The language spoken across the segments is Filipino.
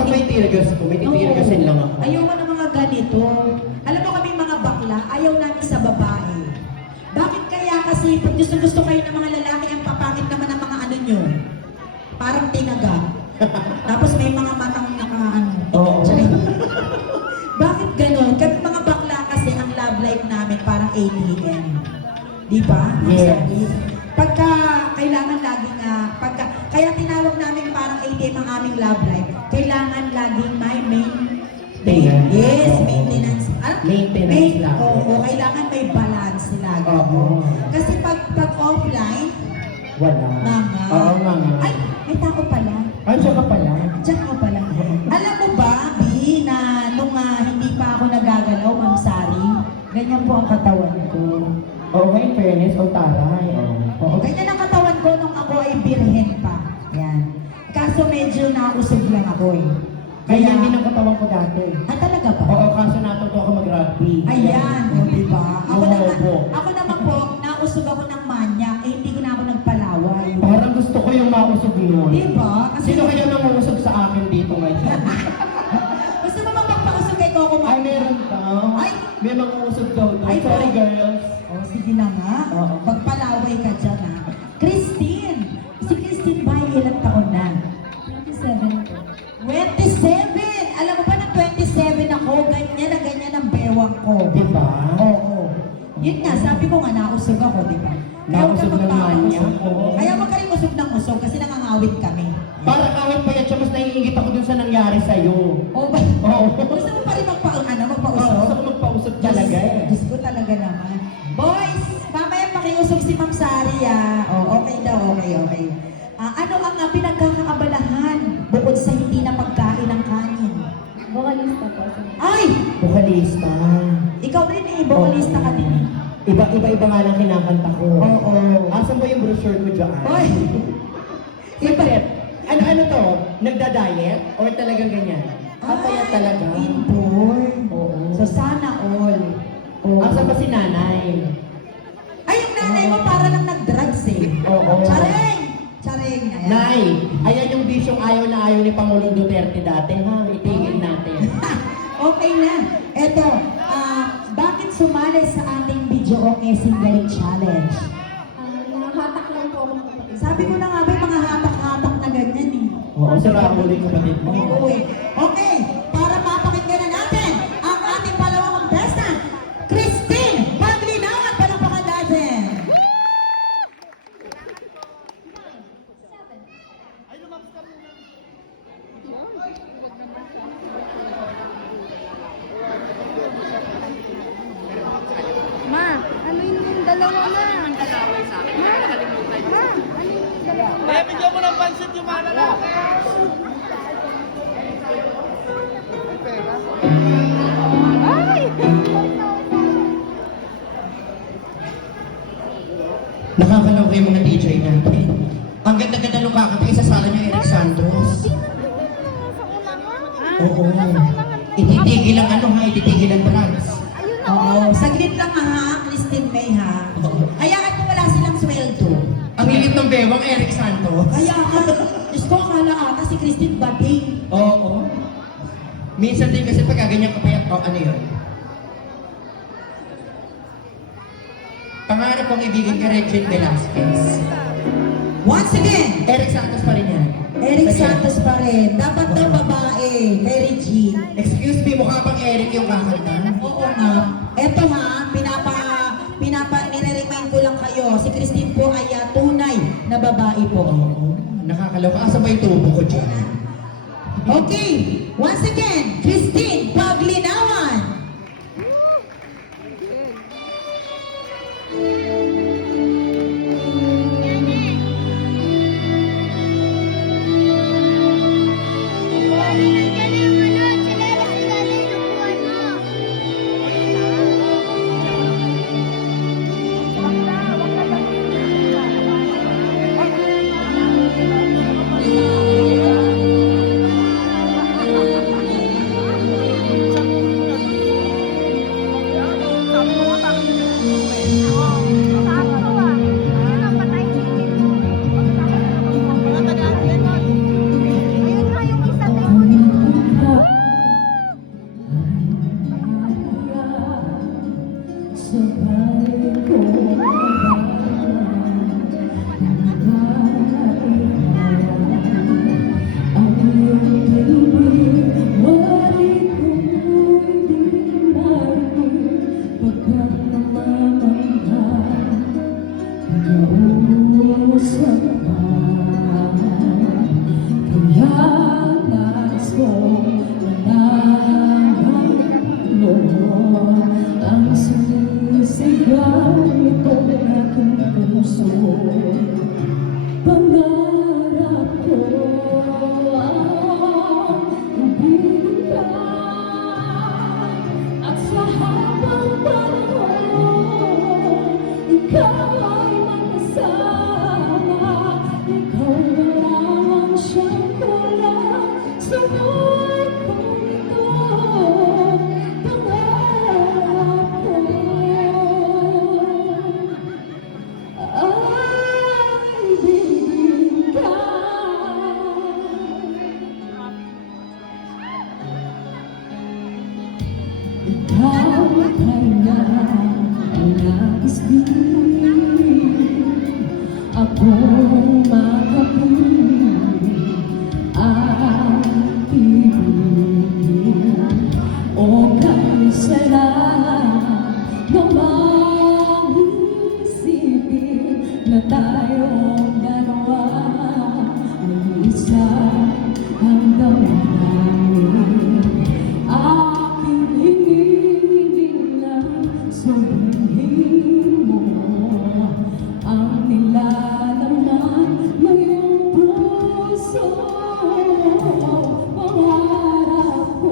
Asa may tirgas ko? May titirgasin lang ako. Ayaw mo ng mga ganito. Alam mo kami mga bakla, ayaw namin sa babae. Bakit kaya kasi pag gusto kayo ng mga lalaki, ang papangit naman ng mga ano nyo? Parang tinaga. Tapos may mga matang nakaano. Oo. Bakit ganon? Kami mga bakla kasi ang love life namin parang ATM. Di ba? Yes. Pagka kailangan laging kaya tinawag namin parang ATM ang aming love life. Kailangan laging may Maintenance. Yes, maintenance. Maintenance lang. Oo, kailangan may balance lagi. Oo. Kasi pag offline, Wala. Mama. Oo, mga. Ay, may tao pala. Ay, siya ka pala. Diyan ka pala. Alam mo ba, Bi, na nung hindi pa ako nagagalaw, Ma'am Sari, ganyan po ang katawan ko. Oo, may fairness o taray. Oo, ganyan ang katawan ko nung ako ay birhen pa. Yan. Kaso medyo nausog lang ako eh. Kaya din ang katawan ko dati. Talaga ba? Oo, kaso natuto ako mag-rugby. Ayan, o diba? Opo. Ako naman po, nausog ako ng manyak, eh hindi ko na ako nagpalaway. Parang gusto ko yung mausog nun. Diba? Sino kaya nanguusog sa akin dito ngayon? Gusto mo bang magpausog kay Coco Ay, Martin? meron daw. Ay! May manguusog daw. Ay, Sorry, po. girls. Oh, sige na nga. Oo. Magpalaway ka dyan ha. Christine! Si Christine ba ilang taon na? 27 po. 27! Alam mo ba na 27 ako, ganyan na ganyan ang bewang ko. Diba? Oo. Yun nga, sabi ko nga, nausog ako, di ba? Nausog ng manya? Oo. Kaya magaling usog ng usog kasi nangangawit kami. Para kahit pa yan siya, mas naiingit ako dun sa nangyari sa'yo. Oo ba? Oo. Gusto mo pa rin magpausog? Gusto ko magpausog talaga eh. Diyos ko talaga naman. Boys, mamaya pakiusog si Ma'am Sari okay daw, okay. Ano ang pinagkakaabalahan bukod sa hindi na pagkain ng kanin? Vocalista po. Ay! Bukalista. Ikaw rin vocalista ka din. Iba-iba nga lang kinakanta ko. Oo. Asan ba yung brochure ko dyan? Oy! Secret. Ano to? Nagda-diet? Or talagang ganyan? Papaya talaga. Inborn. Oo. So sana all. Asan ba si nanay? Ay, yung nanay mo para lang nag-drugs eh. Oo. Charing! Charing. Ayan. Nay, ayan yung bisyong ayaw na ayaw ni Pangulong Duterte dati ha. Itigil natin. Okay na. Eto, bakit sumali sa ating video okay singling challenge? Nakahatak lang po ako ng kapatid. Sabi ko na nga ba, yung mga hatak-hatak na ganyan eh. Oo, sira ko yung kapatid mo. Oo eh. Okay, para mapakinggan na natin ang ating palawang contestant, Christine Paglinawan. Palakpakan natin. Ma, ano yung dalawa na? Ang dalawa sa akin. Ma, ano yung dalawa? Bigyan mo ng pansit yung mga lalaki. Ay! Nakakalaw kayo mga DJ natin. Ang ganda-ganda nung kakanta, isasala niyo Eric Santos. Oo. Ititigil ang ititigil ang drugs. Oo, saglit lang Christine May ha. Hayaan mo wala silang sweldo. Ang liit ng bewang Eric Santos. Kaya nga, Diyos ko, akala ata si Christine Bading. Oo. Minsan din kasi pag ganyan kapayat ko, ano yun? Pangarap kong ibigay kay Regine Velasquez. Once again, Eric Santos pa rin yan. Eric Sige. Santos pa rin. Dapat daw babae, Mary G. Excuse me, mukha pang Eric yung kakanta. Oo nga. Eto ha, nire-remind ko lang kayo, si Christine po ay tunay na babae po. Oo. Nakakalaw ka. Asa ba yung tubo ko dyan? Okay, once again, Christine Paglinawan. usap ka. Kaya nais kong malaman mo ang sinisigaw nitong aking puso. Pangarap ko ang ibigin ka, at sa habang panahon ikaw ay magkasama. Ikaw na lamang siyang kulang sa buhay kong ito. Pangarap ko ay ibigin ka. Ikaw kaya ang nais din, akong makapiling ang ibigin. O kaisa lang namang isipin na tayong dalawa ay isa ang damdamin. Aking hinihiling lang sabihin mo ang nilalaman ng iyong puso. Pangarap ko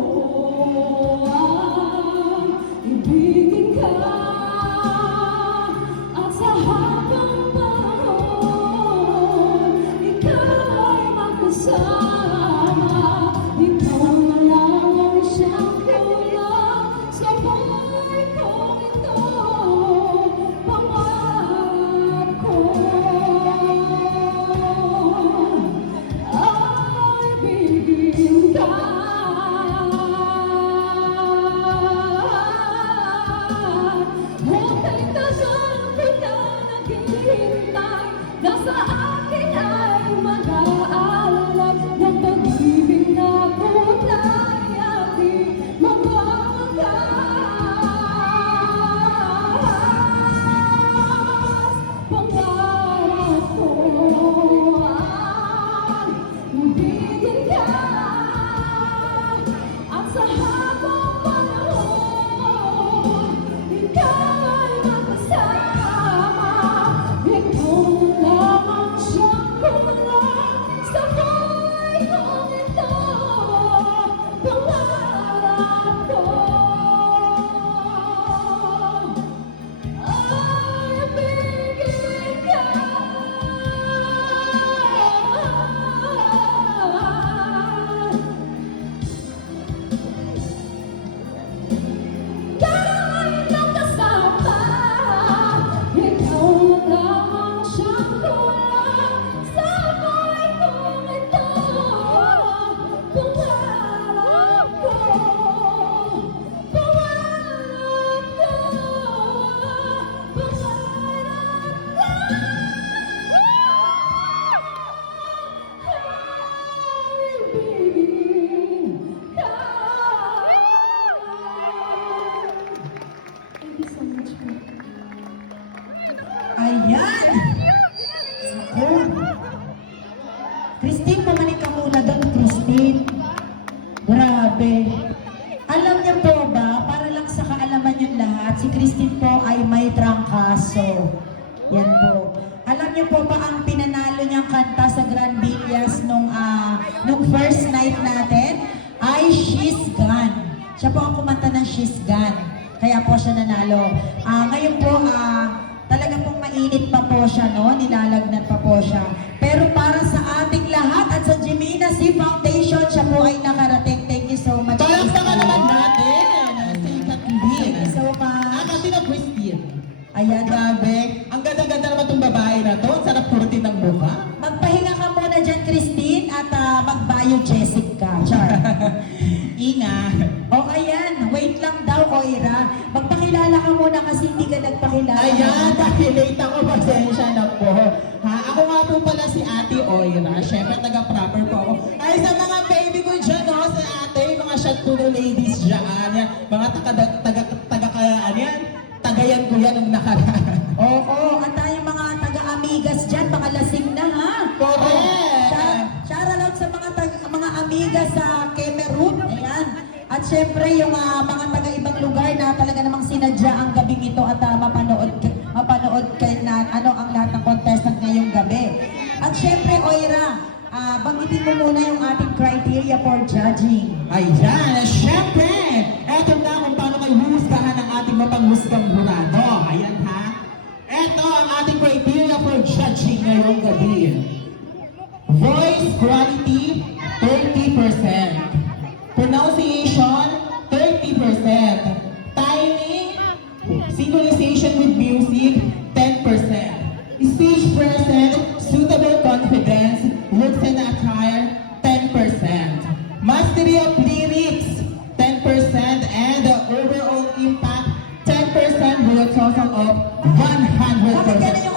ay ibigin ka, at sa habang panahon ikaw ay magkasama. Ikaw na lamang siyang kulang sa buhay kong ito. Pangarap ko ay ibigin ka. Huwag tagal ko na naghihintay, nasa akin ay mag-aalala ng pag-ibig na kulay ating magwawakas. Pangarap ko ay ibigin ka, at sa habang panahon ikaw ay magkasama. Ikaw lamang siyang kulang sa buhay kong ito. Pangarap ko ay ibigin ka. Tayo magkasama, ikaw lamang siyang kulang sa buhay kong ito. Pangarap ko, pangarap ko, ay ibigin ka. Thank you so much po. Ayan! Ako. Christine, pumanik ka muna doon, Christine. Grabe. Alam niyo po ba, para lang sa kaalaman niyo lahat, si Christine po ay may trangkaso. Yan po. Alam niyo po ba ang pinanalo niyang kanta sa Grand Villas nung first night natin? Ay She's Gone. Siya po ang kumanta ng She's Gone. Kaya po siya nanalo. Ngayon po, talaga pong mainit pa po siya, no? Nilalagnat pa po siya. Pero para sa ating lahat at sa Jimena C Foundation, siya po ay nakarating. Thank you so much. Palakpakan naman natin. Si Kathleen. Thank you so much. Kasi na Christine. Ayan. Grabe. Ang ganda-ganda naman itong babae na to. Ang sarap purutin ng mukha. Magpahinga ka muna dyan, Christine, at mag-biogesic ka. Char. Ingat. O ayan, wait lang daw, Oira. Magpakilala ka muna kasi hindi ka nagpakilala. Ayan, dahil late ako, pasensya na po. Ha, ako nga po pala si Ate Oira. Siyempre, taga-proper po ako. Ay, sa mga baby ko dyan, no, sa ate, mga shatulo ladies dyan, yan, mga taga-ano yan, tagayan ko yan nung nakaraan. Oo, at tayong mga taga-amigas dyan, mga syempre yung mga taga-ibang lugar na talaga namang sinadya ang gabing ito at mapanood kayo na ano ang lahat ng contestant ngayong gabi. At syempre, Oira, banggitin mo muna yung ating criteria for judging. Ayan, syempre, eto na kung paano kayo huhusgahan ng ating mapanghusgang jurado. Ayan ha. Eto ang ating criteria for judging ngayong gabi. Voice quality, 30%. Pronunciation, 30%. Timing, synchronization with music, 10%. Stage presence, suitable confidence, looks and attire, 10%. Mastery of lyrics, 10%. And the overall impact, 10% with a total of 100%. Bakit yan